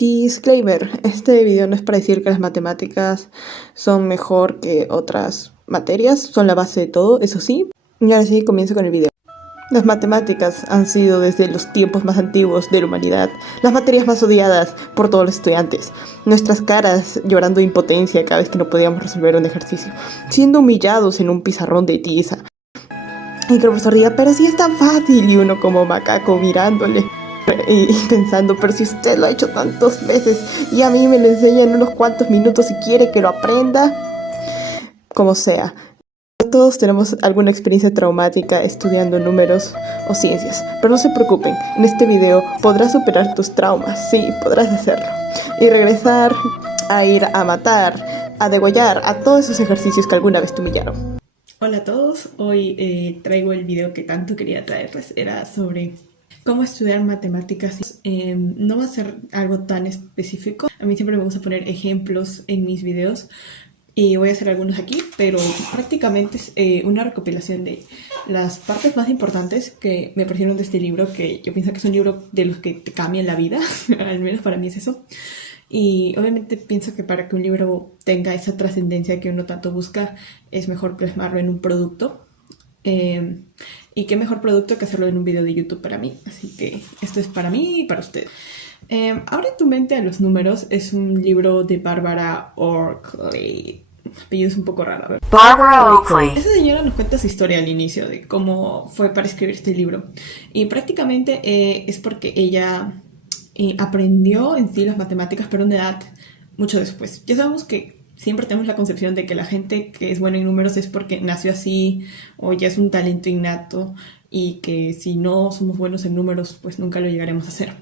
Disclaimer, este video no es para decir que las matemáticas son mejor que otras materias, son la base de todo, eso sí. Y ahora sí, comienzo con el video. Las matemáticas han sido desde los tiempos más antiguos de la humanidad las materias más odiadas por todos los estudiantes. Nuestras caras llorando de impotencia cada vez que no podíamos resolver un ejercicio, siendo humillados en un pizarrón de tiza. Y el profesor diga, pero si es tan fácil, y uno como macaco mirándole y pensando, pero si usted lo ha hecho tantas veces y a mí me lo enseña en unos cuantos minutos y quiere que lo aprenda, como sea. Todos tenemos alguna experiencia traumática estudiando números o ciencias, pero no se preocupen, en este video podrás superar tus traumas, sí, podrás hacerlo, y regresar a ir a matar, a degollar a todos esos ejercicios que alguna vez te humillaron. Hola a todos, hoy traigo el video que tanto quería traerles, era sobre cómo estudiar matemáticas. No va a ser algo tan específico, a mí siempre me gusta poner ejemplos en mis videos y voy a hacer algunos aquí, pero prácticamente es una recopilación de las partes más importantes que me parecieron de este libro, que yo pienso que es un libro de los que te cambian la vida, al menos para mí es eso. Y obviamente pienso que para que un libro tenga esa trascendencia que uno tanto busca, es mejor plasmarlo en un producto. Y qué mejor producto que hacerlo en un video de YouTube para mí. Así que esto es para mí y para ustedes. Abre tu mente a los números es un libro de Barbara Oakley. El apellido es un poco raro. A ver. Barbara Oakley. Esa señora nos cuenta su historia al inicio de cómo fue para escribir este libro. Y prácticamente es porque ella aprendió en sí las matemáticas, pero a una edad mucho después. Ya sabemos que siempre tenemos la concepción de que la gente que es buena en números es porque nació así o ya es un talento innato y que si no somos buenos en números, pues nunca lo llegaremos a hacer.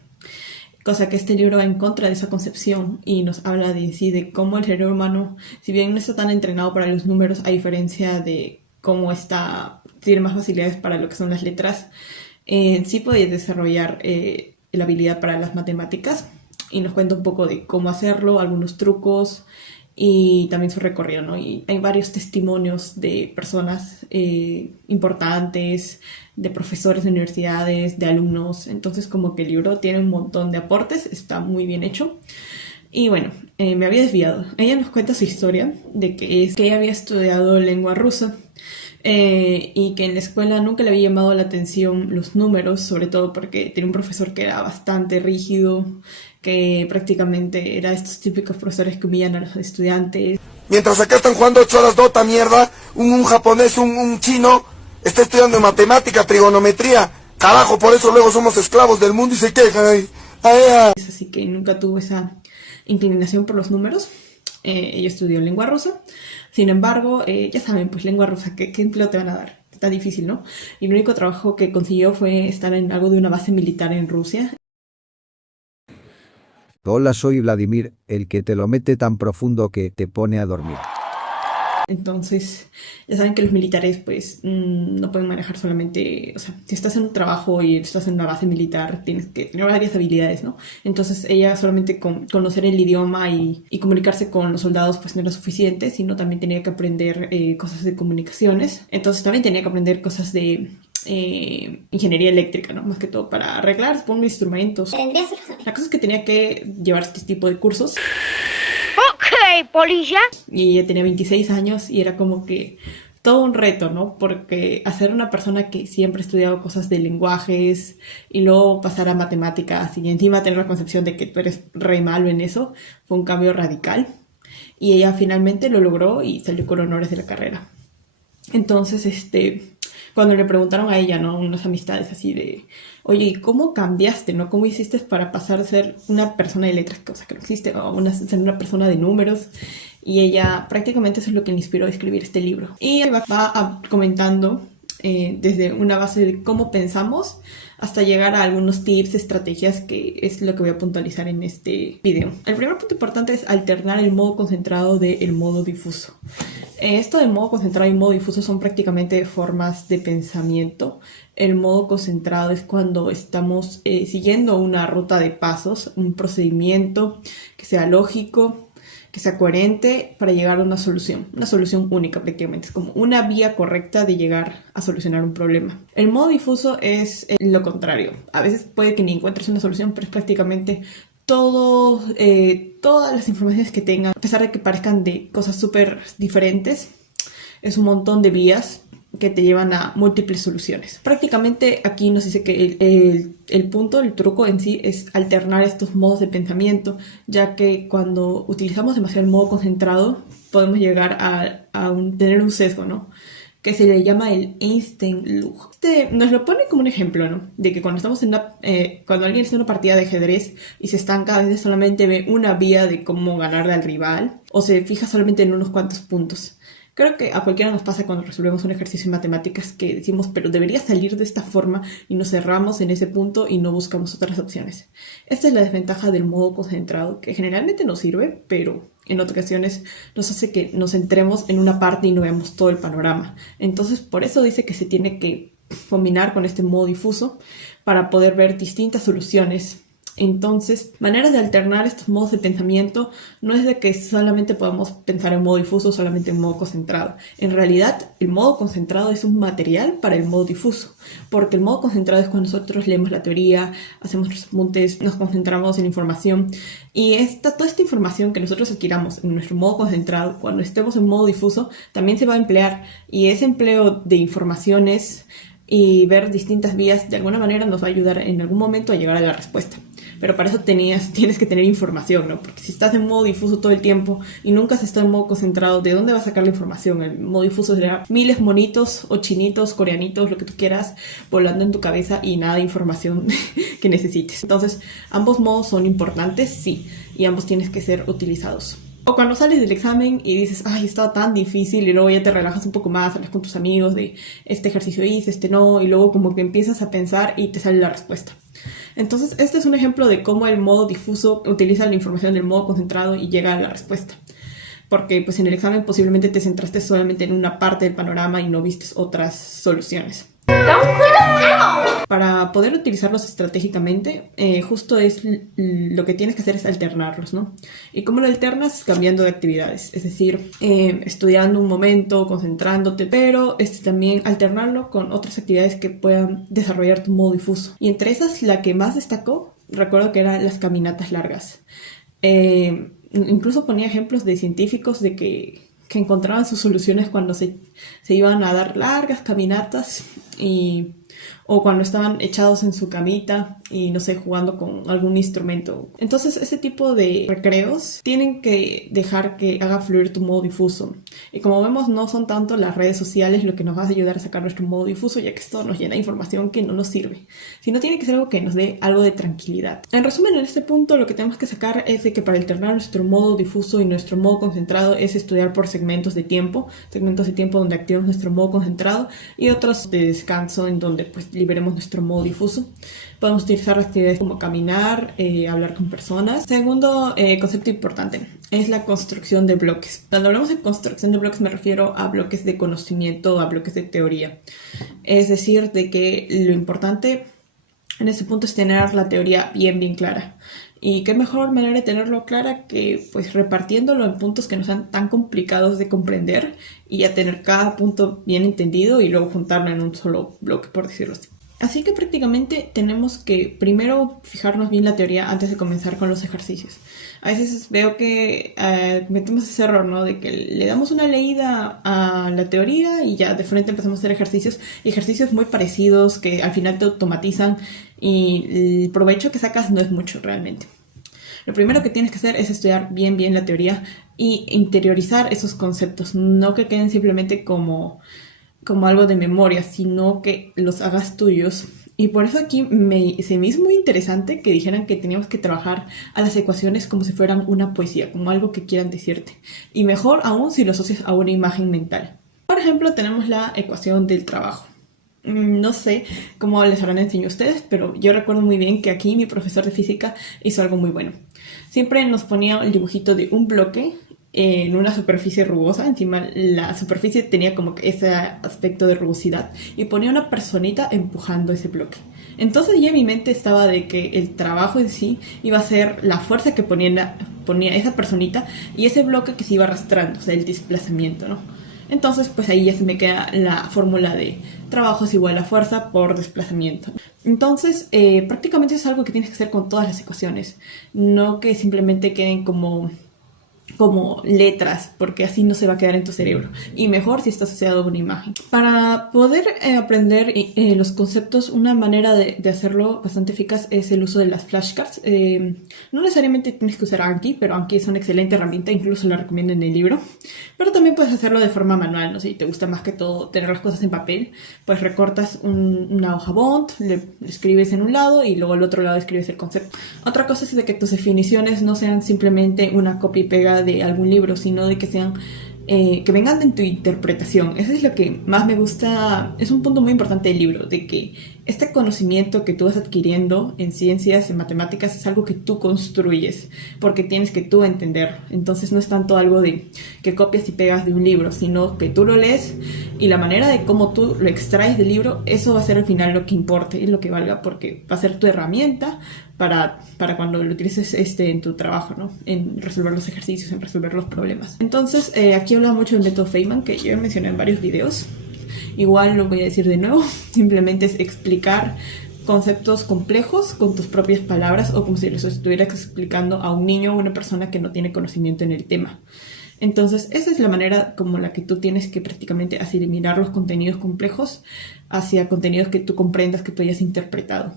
Cosa que este libro va en contra de esa concepción y nos habla de sí, de cómo el cerebro humano, si bien no está tan entrenado para los números, a diferencia de cómo tiene más facilidades para lo que son las letras, sí puede desarrollar la habilidad para las matemáticas, y nos cuenta un poco de cómo hacerlo, algunos trucos y también su recorrido, ¿no? Y hay varios testimonios de personas importantes, de profesores de universidades, de alumnos. Entonces como que el libro tiene un montón de aportes, está muy bien hecho. Y bueno, me había desviado. Ella nos cuenta su historia de que ella había estudiado lengua rusa. Y que en la escuela nunca le había llamado la atención los números, sobre todo porque tenía un profesor que era bastante rígido, que prácticamente era estos típicos profesores que humillan a los estudiantes. Mientras acá están jugando 8 horas Dota, mierda, un japonés, un chino, está estudiando matemática, trigonometría. Carajo, por eso luego somos esclavos del mundo y se quejan ahí. Así que nunca tuvo esa inclinación por los números. Ella estudió lengua rusa. Sin embargo, ya saben, pues lengua rusa, ¿qué empleo te van a dar? Está difícil, ¿no? Y el único trabajo que consiguió fue estar en algo de una base militar en Rusia. Hola, soy Vladimir, el que te lo mete tan profundo que te pone a dormir. Entonces, ya saben que los militares pues no pueden manejar solamente, o sea, si estás en un trabajo y estás en una base militar, tienes que tener varias habilidades, ¿no? Entonces ella solamente con conocer el idioma y comunicarse con los soldados pues no era suficiente, sino también tenía que aprender cosas de comunicaciones. Entonces también tenía que aprender cosas de ingeniería eléctrica, ¿no? Más que todo para arreglar, supongo, instrumentos. La cosa es que tenía que llevar este tipo de cursos. Ok, polilla. Y ella tenía 26 años y era como que todo un reto, ¿no? Porque hacer una persona que siempre ha estudiado cosas de lenguajes y luego pasar a matemáticas y encima tener la concepción de que tú eres re malo en eso, fue un cambio radical. Y ella finalmente lo logró y salió con honores de la carrera. Entonces, cuando le preguntaron a ella, ¿no? Unas amistades así de, oye, ¿y cómo cambiaste, no? ¿Cómo hiciste para pasar a ser una persona de letras, cosa que no existe, o ser una persona de números? Y ella, prácticamente eso es lo que le inspiró a escribir este libro. Y va comentando desde una base de cómo pensamos hasta llegar a algunos tips, estrategias, que es lo que voy a puntualizar en este video. El primer punto importante es alternar el modo concentrado del modo difuso. Esto del modo concentrado y modo difuso son prácticamente formas de pensamiento. El modo concentrado es cuando estamos siguiendo una ruta de pasos, un procedimiento que sea lógico, que sea coherente para llegar a una solución única prácticamente. Es como una vía correcta de llegar a solucionar un problema. El modo difuso es lo contrario. A veces puede que ni encuentres una solución, pero es prácticamente todas las informaciones que tengan, a pesar de que parezcan de cosas súper diferentes, es un montón de vías que te llevan a múltiples soluciones. Prácticamente aquí nos dice que el truco en sí es alternar estos modos de pensamiento, ya que cuando utilizamos demasiado el modo concentrado podemos llegar a tener un sesgo, ¿no? Que se le llama el Einstein-Lug. Nos lo pone como un ejemplo, ¿no? De que cuando estamos cuando alguien está en una partida de ajedrez y se estanca, a veces solamente ve una vía de cómo ganarle al rival, o se fija solamente en unos cuantos puntos. Creo que a cualquiera nos pasa cuando resolvemos un ejercicio en matemáticas que decimos, pero debería salir de esta forma, y nos cerramos en ese punto y no buscamos otras opciones. Esta es la desventaja del modo concentrado, que generalmente nos sirve, pero en ocasiones nos hace que nos centremos en una parte y no veamos todo el panorama. Entonces, por eso dice que se tiene que combinar con este modo difuso para poder ver distintas soluciones. Entonces, maneras de alternar estos modos de pensamiento no es de que solamente podamos pensar en modo difuso o solamente en modo concentrado. En realidad, el modo concentrado es un material para el modo difuso, porque el modo concentrado es cuando nosotros leemos la teoría, hacemos nuestros apuntes, nos concentramos en información, y toda esta información que nosotros adquiramos en nuestro modo concentrado, cuando estemos en modo difuso, también se va a emplear, y ese empleo de informaciones y ver distintas vías de alguna manera nos va a ayudar en algún momento a llegar a la respuesta. Pero para eso tienes que tener información, ¿no? Porque si estás en modo difuso todo el tiempo y nunca has estado en modo concentrado, ¿de dónde vas a sacar la información? El modo difuso será miles monitos o chinitos, coreanitos, lo que tú quieras, volando en tu cabeza y nada de información que necesites. Entonces, ambos modos son importantes, sí, y ambos tienes que ser utilizados. O cuando sales del examen y dices, ay, estaba tan difícil, y luego ya te relajas un poco más, hablas con tus amigos de este ejercicio hice, este no, y luego como que empiezas a pensar y te sale la respuesta. Entonces, este es un ejemplo de cómo el modo difuso utiliza la información del modo concentrado y llega a la respuesta. Porque pues en el examen posiblemente te centraste solamente en una parte del panorama y no viste otras soluciones. Para poder utilizarlos estratégicamente, justo es lo que tienes que hacer es alternarlos, ¿no? ¿Y cómo lo alternas? Cambiando de actividades, es decir, estudiando un momento, concentrándote, pero también alternarlo con otras actividades que puedan desarrollar tu modo difuso. Y entre esas, la que más destacó, recuerdo que eran las caminatas largas. Incluso ponía ejemplos de científicos de que encontraban sus soluciones cuando se iban a dar largas caminatas o cuando estaban echados en su camita y, no sé, jugando con algún instrumento. Entonces, ese tipo de recreos tienen que dejar que haga fluir tu modo difuso. Y como vemos, no son tanto las redes sociales lo que nos va a ayudar a sacar nuestro modo difuso, ya que esto nos llena de información que no nos sirve, sino tiene que ser algo que nos dé algo de tranquilidad. En resumen, en este punto lo que tenemos que sacar es de que para alternar nuestro modo difuso y nuestro modo concentrado es estudiar por segmentos de tiempo donde activemos nuestro modo concentrado y otros de descanso en donde pues liberemos nuestro modo difuso. Podemos utilizar actividades como caminar, hablar con personas. Segundo concepto importante es la construcción de bloques. Cuando hablamos de construcción de bloques me refiero a bloques de conocimiento, a bloques de teoría. Es decir, de que lo importante en este punto es tener la teoría bien clara. Y qué mejor manera de tenerlo clara que pues repartiéndolo en puntos que no sean tan complicados de comprender y ya tener cada punto bien entendido y luego juntarlo en un solo bloque, por decirlo así. Así que prácticamente tenemos que primero fijarnos bien la teoría antes de comenzar con los ejercicios. A veces veo que metemos ese error, ¿no? De que le damos una leída a la teoría y ya de frente empezamos a hacer ejercicios muy parecidos que al final te automatizan y el provecho que sacas no es mucho realmente. Lo primero que tienes que hacer es estudiar bien la teoría y interiorizar esos conceptos, no que queden simplemente como algo de memoria, sino que los hagas tuyos. Y por eso aquí se me hizo muy interesante que dijeran que teníamos que trabajar a las ecuaciones como si fueran una poesía, como algo que quieran decirte. Y mejor aún si lo asocias a una imagen mental. Por ejemplo, tenemos la ecuación del trabajo. No sé cómo les habrán enseñado a ustedes, pero yo recuerdo muy bien que aquí mi profesor de física hizo algo muy bueno. Siempre nos ponía el dibujito de un bloque en una superficie rugosa. Encima la superficie tenía como que ese aspecto de rugosidad y ponía una personita empujando ese bloque. Entonces ya en mi mente estaba de que el trabajo en sí iba a ser la fuerza que ponía esa personita y ese bloque que se iba arrastrando, o sea, el desplazamiento, ¿no? Entonces, pues ahí ya se me queda la fórmula de trabajo es igual a fuerza por desplazamiento. Entonces, prácticamente es algo que tienes que hacer con todas las ecuaciones, no que simplemente queden como letras, porque así no se va a quedar en tu cerebro. Y mejor si está asociado a una imagen. Para poder aprender los conceptos, una manera de hacerlo bastante eficaz es el uso de las flashcards. No necesariamente tienes que usar Anki, pero Anki es una excelente herramienta, incluso la recomiendo en el libro. Pero también puedes hacerlo de forma manual, ¿no? Si te gusta más que todo tener las cosas en papel, pues recortas una hoja bond, le escribes en un lado y luego al otro lado escribes el concepto. Otra cosa es de que tus definiciones no sean simplemente una copia y pega de algún libro, sino de que sean que vengan de tu interpretación. Eso es lo que más me gusta, es un punto muy importante del libro, de que este conocimiento que tú vas adquiriendo en ciencias, en matemáticas, es algo que tú construyes, porque tienes que tú entender. Entonces no es tanto algo de que copias y pegas de un libro, sino que tú lo lees y la manera de cómo tú lo extraes del libro, eso va a ser al final lo que importe y lo que valga, porque va a ser tu herramienta para cuando lo utilices en tu trabajo, ¿no? En resolver los ejercicios, en resolver los problemas. Entonces, aquí habla mucho del método Feynman, que yo mencioné en varios videos. Igual lo voy a decir de nuevo, simplemente es explicar conceptos complejos con tus propias palabras o como si los estuvieras explicando a un niño o una persona que no tiene conocimiento en el tema. Entonces, esa es la manera como la que tú tienes que prácticamente asimilar los contenidos complejos hacia contenidos que tú comprendas, que tú hayas interpretado.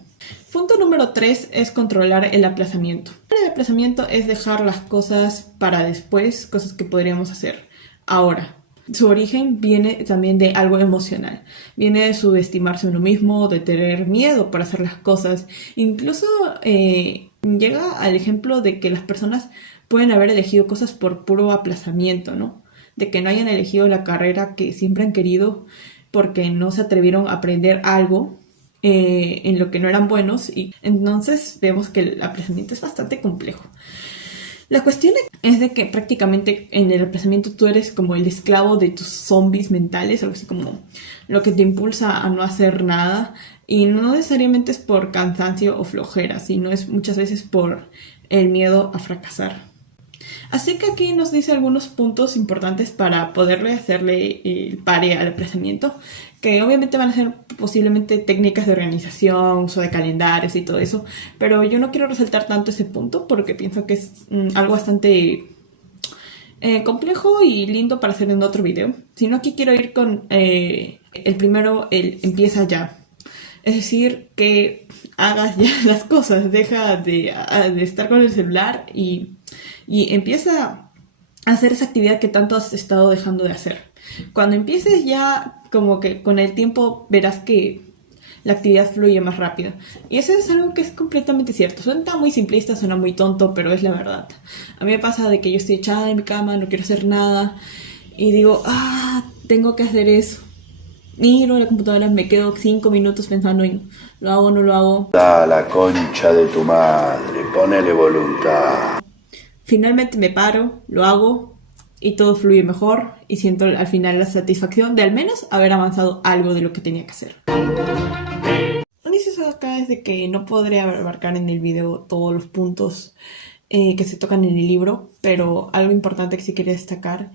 Punto número 3 es controlar el aplazamiento. El aplazamiento es dejar las cosas para después, cosas que podríamos hacer ahora. Su origen viene también de algo emocional. Viene de subestimarse a uno mismo, de tener miedo por hacer las cosas. Incluso llega al ejemplo de que las personas pueden haber elegido cosas por puro aplazamiento, ¿no? De que no hayan elegido la carrera que siempre han querido porque no se atrevieron a aprender algo en lo que no eran buenos. Y entonces vemos que el aplazamiento es bastante complejo. La cuestión es de que prácticamente en el aplazamiento tú eres como el esclavo de tus zombies mentales, algo así como lo que te impulsa a no hacer nada. Y no necesariamente es por cansancio o flojera, sino es muchas veces por el miedo a fracasar. Así que aquí nos dice algunos puntos importantes para poderle hacerle el pare al aplazamiento, que obviamente van a ser posiblemente técnicas de organización, uso de calendarios y todo eso, pero yo no quiero resaltar tanto ese punto porque pienso que es algo bastante complejo y lindo para hacer en otro video, sino aquí quiero ir con el primero, el empieza ya. Es decir, que hagas ya las cosas, deja de estar con el celular y empieza a hacer esa actividad que tanto has estado dejando de hacer. Cuando empieces ya, como que con el tiempo verás que la actividad fluye más rápido. Y eso es algo que es completamente cierto. Suena muy simplista, suena muy tonto, pero es la verdad. A mí me pasa de que yo estoy echada en mi cama, no quiero hacer nada, y digo, tengo que hacer eso. Miro la computadora, me quedo 5 minutos pensando en ¿lo hago o no lo hago? Da la concha de tu madre, ponele voluntad. Finalmente me paro, lo hago y todo fluye mejor y siento al final la satisfacción de al menos haber avanzado algo de lo que tenía que hacer. Un inciso acá es de que no podré abarcar en el video todos los puntos que se tocan en el libro, pero algo importante que sí quería destacar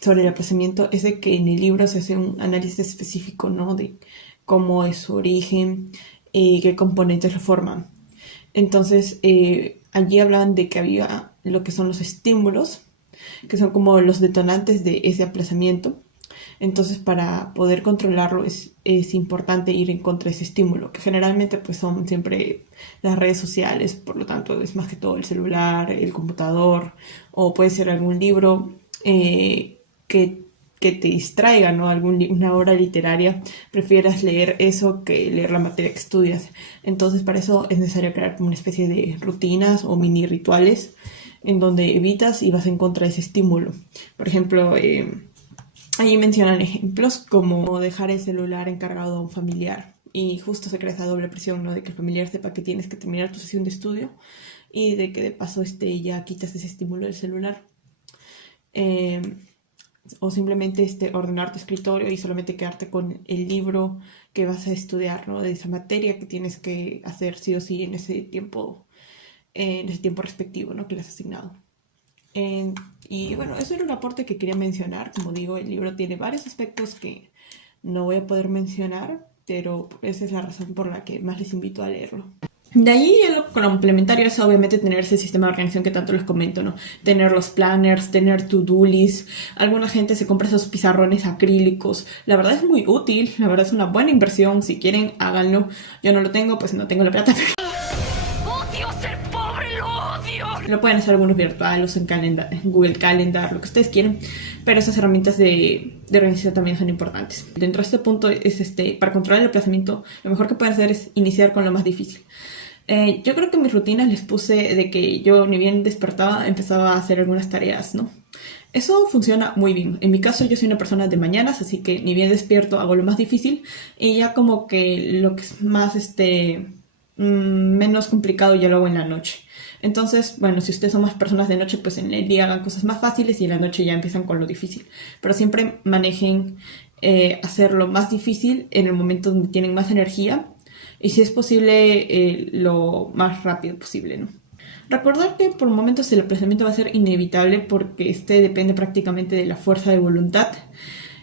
sobre el aplazamiento es de que en el libro se hace un análisis específico, ¿no? De cómo es su origen y qué componentes lo forman. Entonces, allí hablaban de que había lo que son los estímulos, que son como los detonantes de ese aplazamiento. Entonces, para poder controlarlo es importante ir en contra de ese estímulo, que generalmente pues son siempre las redes sociales, por lo tanto es más que todo el celular, el computador, o puede ser algún libro que te distraiga, ¿no? Una obra literaria, prefieras leer eso que leer la materia que estudias. Entonces, para eso es necesario crear como una especie de rutinas o mini rituales en donde evitas y vas en contra de ese estímulo. Por ejemplo, ahí mencionan ejemplos como dejar el celular encargado a un familiar y justo se crea esa doble presión, ¿no? De que el familiar sepa que tienes que terminar tu sesión de estudio y de que de paso ya quitas ese estímulo del celular. O simplemente ordenar tu escritorio y solamente quedarte con el libro que vas a estudiar, ¿no? De esa materia que tienes que hacer sí o sí en ese tiempo respectivo, ¿no? Que le has asignado. Y bueno, eso era un aporte que quería mencionar. Como digo, el libro tiene varios aspectos que no voy a poder mencionar, pero esa es la razón por la que más les invito a leerlo. De ahí, lo complementario es obviamente tener ese sistema de organización que tanto les comento, ¿no? Tener los planners, tener to-do lists. Alguna gente se compra esos pizarrones acrílicos. La verdad es muy útil, la verdad es una buena inversión. Si quieren, háganlo. Yo no lo tengo, pues no tengo la plata. ¡Odio ser pobre! ¡Lo odio! Lo pueden hacer algunos virtuales en Google Calendar, lo que ustedes quieren. Pero esas herramientas de organización también son importantes. Dentro de este punto, para controlar el aplazamiento, lo mejor que pueden hacer es iniciar con lo más difícil. Yo creo que en mis rutinas les puse de que yo ni bien despertaba, empezaba a hacer algunas tareas, ¿no? Eso funciona muy bien. En mi caso yo soy una persona de mañanas, así que ni bien despierto hago lo más difícil y ya como que lo que es más, menos complicado ya lo hago en la noche. Entonces, bueno, si ustedes son más personas de noche, pues en el día hagan cosas más fáciles y en la noche ya empiezan con lo difícil. Pero siempre manejen hacer lo más difícil en el momento donde tienen más energía. Y si es posible, lo más rápido posible, ¿no? Recordar que por momentos el aplazamiento va a ser inevitable porque depende prácticamente de la fuerza de voluntad.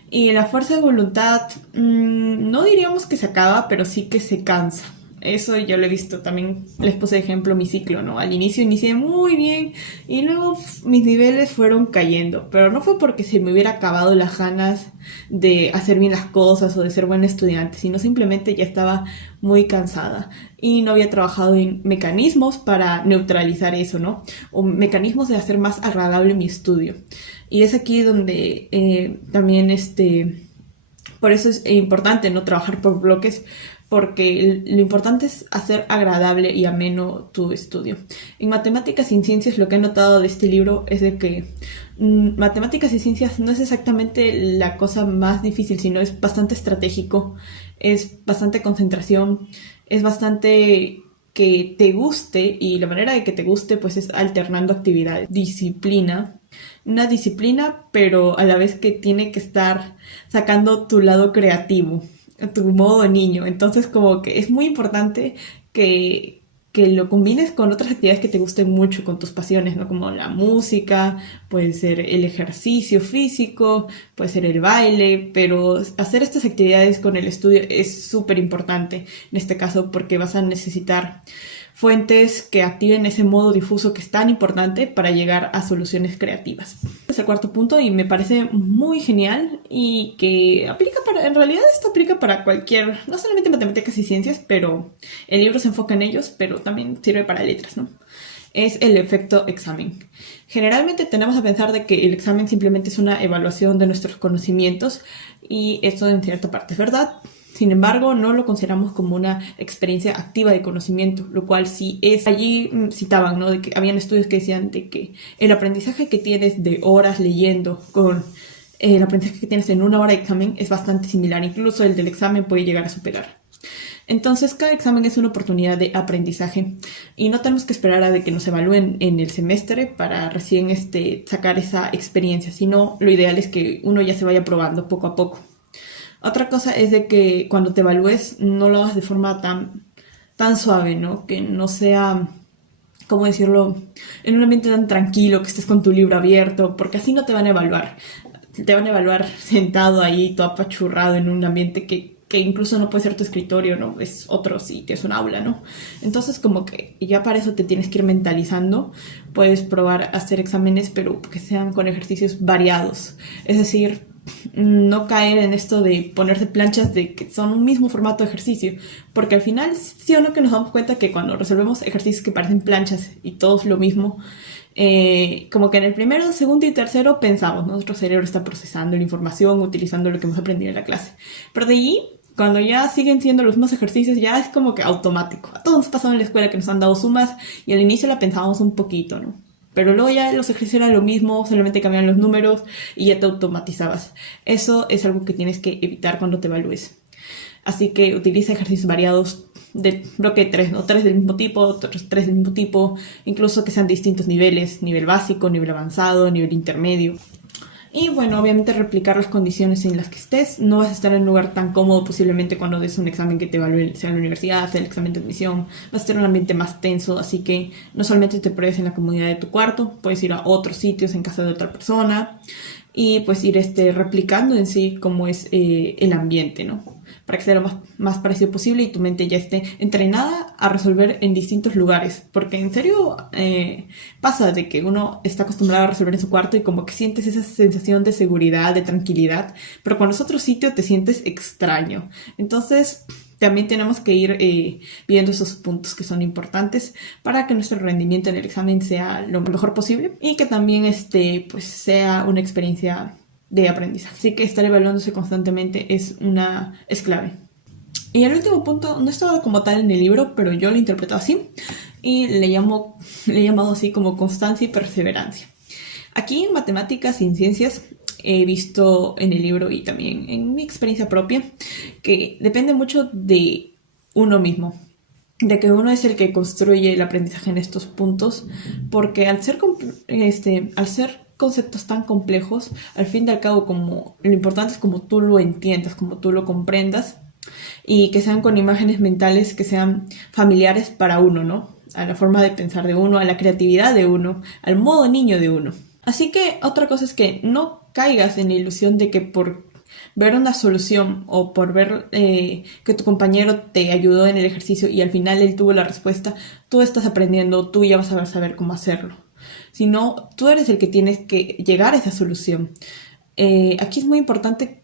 Y la fuerza de voluntad no diríamos que se acaba, pero sí que se cansa. Eso yo lo he visto, también les puse de ejemplo mi ciclo, ¿no? Al inicio inicié muy bien y luego mis niveles fueron cayendo, pero no fue porque se me hubiera acabado las ganas de hacer bien las cosas o de ser buen estudiante, sino simplemente ya estaba muy cansada y no había trabajado en mecanismos para neutralizar eso, ¿no? O mecanismos de hacer más agradable mi estudio. Y es aquí donde también por eso es importante no trabajar por bloques, porque lo importante es hacer agradable y ameno tu estudio. En matemáticas y en ciencias lo que he notado de este libro es de que matemáticas y ciencias no es exactamente la cosa más difícil, sino es bastante estratégico, es bastante concentración, es bastante que te guste, y la manera de que te guste pues es alternando actividades. Una disciplina, pero a la vez que tiene que estar sacando tu lado creativo, tu modo niño. Entonces como que es muy importante que lo combines con otras actividades que te gusten mucho, con tus pasiones, ¿no? Como la música, puede ser el ejercicio físico, puede ser el baile, pero hacer estas actividades con el estudio es súper importante en este caso porque vas a necesitar fuentes que activen ese modo difuso que es tan importante para llegar a soluciones creativas. Es el cuarto punto y me parece muy genial y que en realidad esto aplica para cualquier, no solamente matemáticas y ciencias, pero el libro se enfoca en ellos, pero también sirve para letras, ¿no? Es el efecto examen. Generalmente tendemos a pensar de que el examen simplemente es una evaluación de nuestros conocimientos y esto en cierta parte es verdad. Sin embargo, no lo consideramos como una experiencia activa de conocimiento, lo cual sí es. Allí citaban, ¿no? De que habían estudios que decían de que el aprendizaje que tienes de horas leyendo con el aprendizaje que tienes en una hora de examen es bastante similar. Incluso el del examen puede llegar a superar. Entonces, cada examen es una oportunidad de aprendizaje y no tenemos que esperar a de que nos evalúen en el semestre para recién sacar esa experiencia, sino lo ideal es que uno ya se vaya probando poco a poco. Otra cosa es de que cuando te evalúes no lo hagas de forma tan suave, ¿no? Que no sea, ¿cómo decirlo?, en un ambiente tan tranquilo, que estés con tu libro abierto, porque así no te van a evaluar. Te van a evaluar sentado ahí, todo apachurrado en un ambiente que incluso no puede ser tu escritorio, ¿no? Es otro sitio, es un aula, ¿no? Entonces como que ya para eso te tienes que ir mentalizando. Puedes probar a hacer exámenes, pero que sean con ejercicios variados. Es decir, no caer en esto de ponerse planchas de que son un mismo formato de ejercicio, porque al final sí o no que nos damos cuenta que cuando resolvemos ejercicios que parecen planchas y todos lo mismo, como que en el primero, segundo y tercero pensamos, ¿no? Nuestro cerebro está procesando la información, utilizando lo que hemos aprendido en la clase, pero de allí, cuando ya siguen siendo los mismos ejercicios, ya es como que automático. A todos nos pasó en la escuela que nos han dado sumas y al inicio la pensábamos un poquito, ¿no? Pero luego ya los ejercicios eran lo mismo, solamente cambiaban los números y ya te automatizabas. Eso es algo que tienes que evitar cuando te evalúes. Así que utiliza ejercicios variados de bloque 3, ¿no? 3 del mismo tipo, otros 3 del mismo tipo, incluso que sean distintos niveles, nivel básico, nivel avanzado, nivel intermedio. Y bueno, obviamente replicar las condiciones en las que estés. No vas a estar en un lugar tan cómodo posiblemente cuando des un examen que te evalúe, sea en la universidad, sea el examen de admisión. Vas a estar en un ambiente más tenso, así que no solamente te pruebes en la comodidad de tu cuarto, puedes ir a otros sitios en casa de otra persona y pues ir replicando en sí cómo es el ambiente, ¿no? Para que sea lo más parecido posible y tu mente ya esté entrenada a resolver en distintos lugares. Porque en serio pasa de que uno está acostumbrado a resolver en su cuarto y como que sientes esa sensación de seguridad, de tranquilidad, pero cuando es otro sitio te sientes extraño. Entonces también tenemos que ir viendo esos puntos que son importantes para que nuestro rendimiento en el examen sea lo mejor posible y que también pues sea una experiencia de aprendizaje. Así que estar evaluándose constantemente es clave. Y el último punto no estaba como tal en el libro, pero yo lo interpreto así y le he llamado así como constancia y perseverancia. Aquí en matemáticas y en ciencias he visto en el libro y también en mi experiencia propia que depende mucho de uno mismo, de que uno es el que construye el aprendizaje en estos puntos, porque al ser conceptos tan complejos, al fin y al cabo como lo importante es como tú lo entiendas, como tú lo comprendas y que sean con imágenes mentales que sean familiares para uno, ¿no? A la forma de pensar de uno, a la creatividad de uno, al modo niño de uno. Así que otra cosa es que no caigas en la ilusión de que por ver una solución o por ver que tu compañero te ayudó en el ejercicio y al final él tuvo la respuesta, tú estás aprendiendo, tú ya vas a saber cómo hacerlo. Sino tú eres el que tienes que llegar a esa solución. Aquí es muy importante,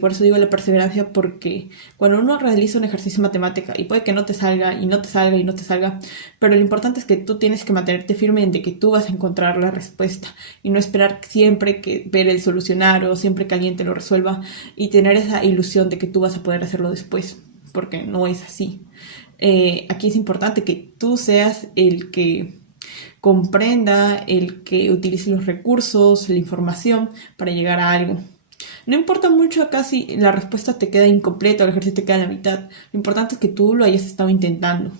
por eso digo la perseverancia, porque cuando uno realiza un ejercicio matemática y puede que no te salga y no te salga y no te salga, pero lo importante es que tú tienes que mantenerte firme en de que tú vas a encontrar la respuesta y no esperar siempre que ver el solucionario, siempre que alguien te lo resuelva y tener esa ilusión de que tú vas a poder hacerlo después, porque no es así. Aquí es importante que tú seas el que comprenda, el que utilice los recursos, la información para llegar a algo. No importa mucho acá si la respuesta te queda incompleta o el ejercicio te queda a la mitad. Lo importante es que tú lo hayas estado intentando.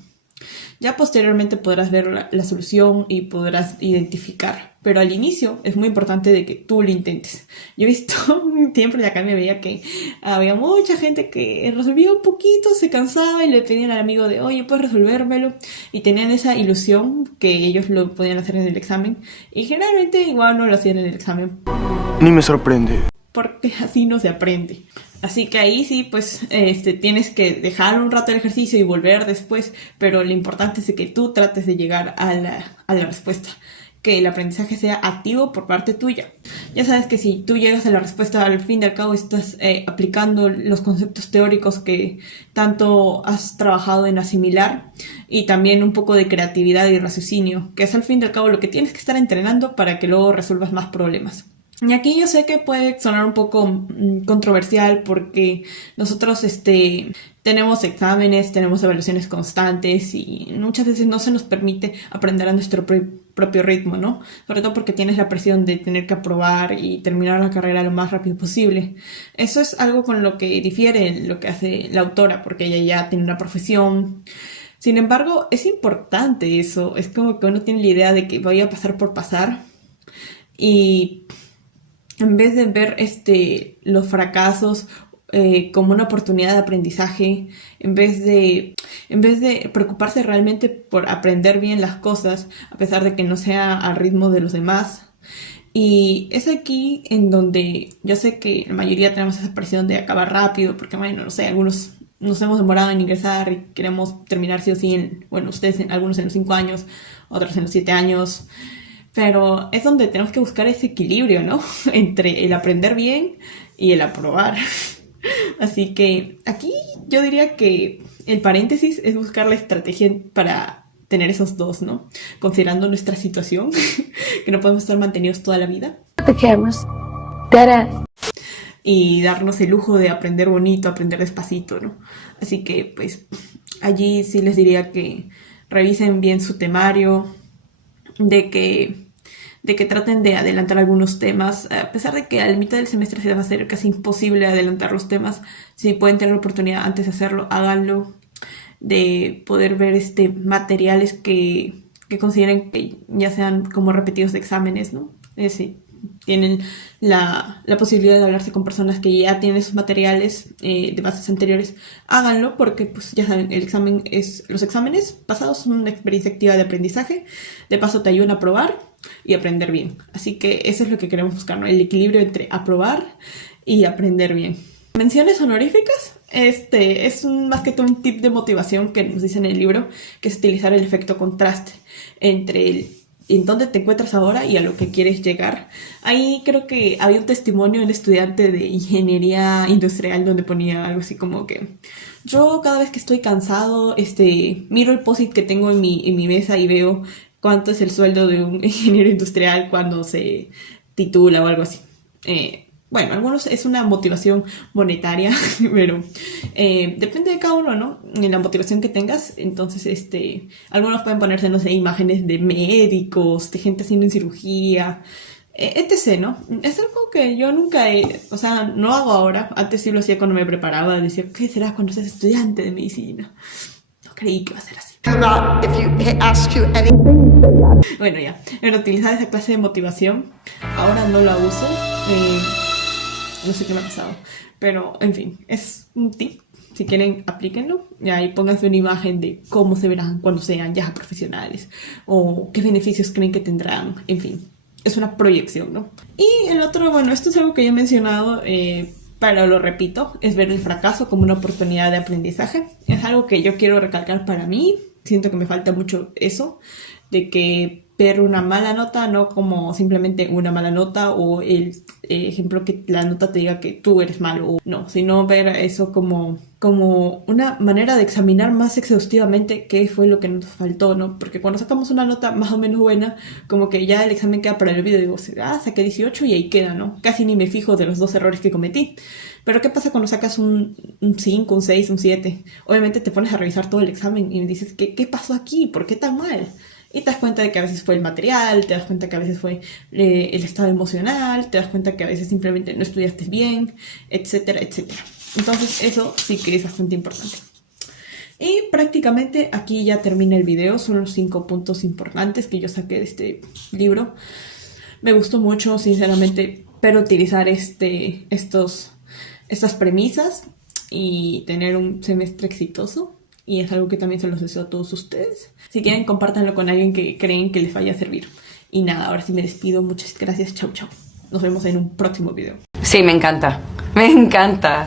Ya posteriormente podrás ver la solución y podrás identificar. Pero al inicio es muy importante de que tú lo intentes. Yo he visto un tiempo de acá me veía que había mucha gente que resolvía un poquito, se cansaba y le pedían al amigo de, oye, ¿puedes resolvérmelo? Y tenían esa ilusión que ellos lo podían hacer en el examen. Y generalmente igual no lo hacían en el examen. Ni me sorprende. Porque así no se aprende. Así que ahí sí, pues tienes que dejar un rato el ejercicio y volver después, pero lo importante es que tú trates de llegar a la respuesta, que el aprendizaje sea activo por parte tuya. Ya sabes que si tú llegas a la respuesta, al fin y al cabo estás aplicando los conceptos teóricos que tanto has trabajado en asimilar y también un poco de creatividad y raciocinio, que es al fin y al cabo lo que tienes que estar entrenando para que luego resuelvas más problemas. Y aquí yo sé que puede sonar un poco controversial porque nosotros tenemos exámenes, tenemos evaluaciones constantes y muchas veces no se nos permite aprender a nuestro propio ritmo, ¿no? Sobre todo porque tienes la presión de tener que aprobar y terminar la carrera lo más rápido posible. Eso es algo con lo que difiere lo que hace la autora, porque ella ya tiene una profesión. Sin embargo, es importante eso. Es como que uno tiene la idea de que voy a pasar por pasar y en vez de ver los fracasos como una oportunidad de aprendizaje, en vez de preocuparse realmente por aprender bien las cosas, a pesar de que no sea al ritmo de los demás. Y es aquí en donde yo sé que la mayoría tenemos esa presión de acabar rápido, porque bueno, no sé, algunos nos hemos demorado en ingresar y queremos terminar sí o sí, algunos en los 5 años, otros en los 7 años. Pero es donde tenemos que buscar ese equilibrio, ¿no? Entre el aprender bien y el aprobar. Así que aquí yo diría que el paréntesis es buscar la estrategia para tener esos dos, ¿no? Considerando nuestra situación, que no podemos estar mantenidos toda la vida. Y darnos el lujo de aprender bonito, aprender despacito, ¿no? Así que, pues, allí sí les diría que revisen bien su temario, de que traten de adelantar algunos temas, a pesar de que a la mitad del semestre se va a hacer casi imposible adelantar los temas. Si pueden tener la oportunidad antes de hacerlo, háganlo, de poder ver materiales que consideren que ya sean como repetidos de exámenes, ¿no? tienen la posibilidad de hablarse con personas que ya tienen esos materiales de bases anteriores, háganlo porque pues ya saben, los exámenes pasados son una experiencia activa de aprendizaje, de paso te ayudan a probar y aprender bien. Así que eso es lo que queremos buscar, ¿no? El equilibrio entre aprobar y aprender bien. Menciones honoríficas, es más que todo un tip de motivación que nos dice en el libro, que es utilizar el efecto contraste entre en dónde te encuentras ahora y a lo que quieres llegar. Ahí creo que había un testimonio de un estudiante de ingeniería industrial donde ponía algo así como que yo cada vez que estoy cansado, miro el post-it que tengo en mi mesa y veo cuánto es el sueldo de un ingeniero industrial cuando se titula o algo así. Bueno, algunos es una motivación monetaria, pero depende de cada uno, ¿no? En la motivación que tengas. Entonces, algunos pueden ponerse, no sé, imágenes de médicos, de gente haciendo cirugía, etc., ¿no? Es algo que yo nunca no hago ahora. Antes sí lo hacía cuando me preparaba. Decía, ¿qué será cuando seas estudiante de medicina? No creí que iba a ser así. Bueno, ya. Pero utilizar esa clase de motivación, ahora no la uso. No sé qué me ha pasado, pero en fin, es un tip. Si quieren, aplíquenlo. Y ahí pónganse una imagen de cómo se verán cuando sean ya profesionales o qué beneficios creen que tendrán. En fin, es una proyección, ¿no? Y el otro, bueno, esto es algo que ya he mencionado, pero lo repito, es ver el fracaso como una oportunidad de aprendizaje. Es algo que yo quiero recalcar para mí. Siento que me falta mucho eso, de que ver una mala nota no como simplemente una mala nota o el ejemplo que la nota te diga que tú eres malo, no, sino ver eso como una manera de examinar más exhaustivamente qué fue lo que nos faltó, ¿no? Porque cuando sacamos una nota más o menos buena, como que ya el examen queda para el olvido, digo, saqué 18 y ahí queda, ¿no? Casi ni me fijo de los 2 errores que cometí. Pero ¿qué pasa cuando sacas un 5, un 6, un 7? Obviamente te pones a revisar todo el examen y dices, ¿qué pasó aquí? ¿Por qué tan mal? Y te das cuenta de que a veces fue el material, te das cuenta que a veces fue el estado emocional, te das cuenta que a veces simplemente no estudiaste bien, etcétera, etcétera. Entonces eso sí que es bastante importante. Y prácticamente aquí ya termina el video, son los 5 puntos importantes que yo saqué de este libro. Me gustó mucho, sinceramente, pero utilizar estas premisas y tener un semestre exitoso. Y es algo que también se los deseo a todos ustedes. Si quieren, compártanlo con alguien que creen que les vaya a servir. Y nada, ahora sí me despido. Muchas gracias. Chau, chau. Nos vemos en un próximo video. Sí, me encanta. Me encanta.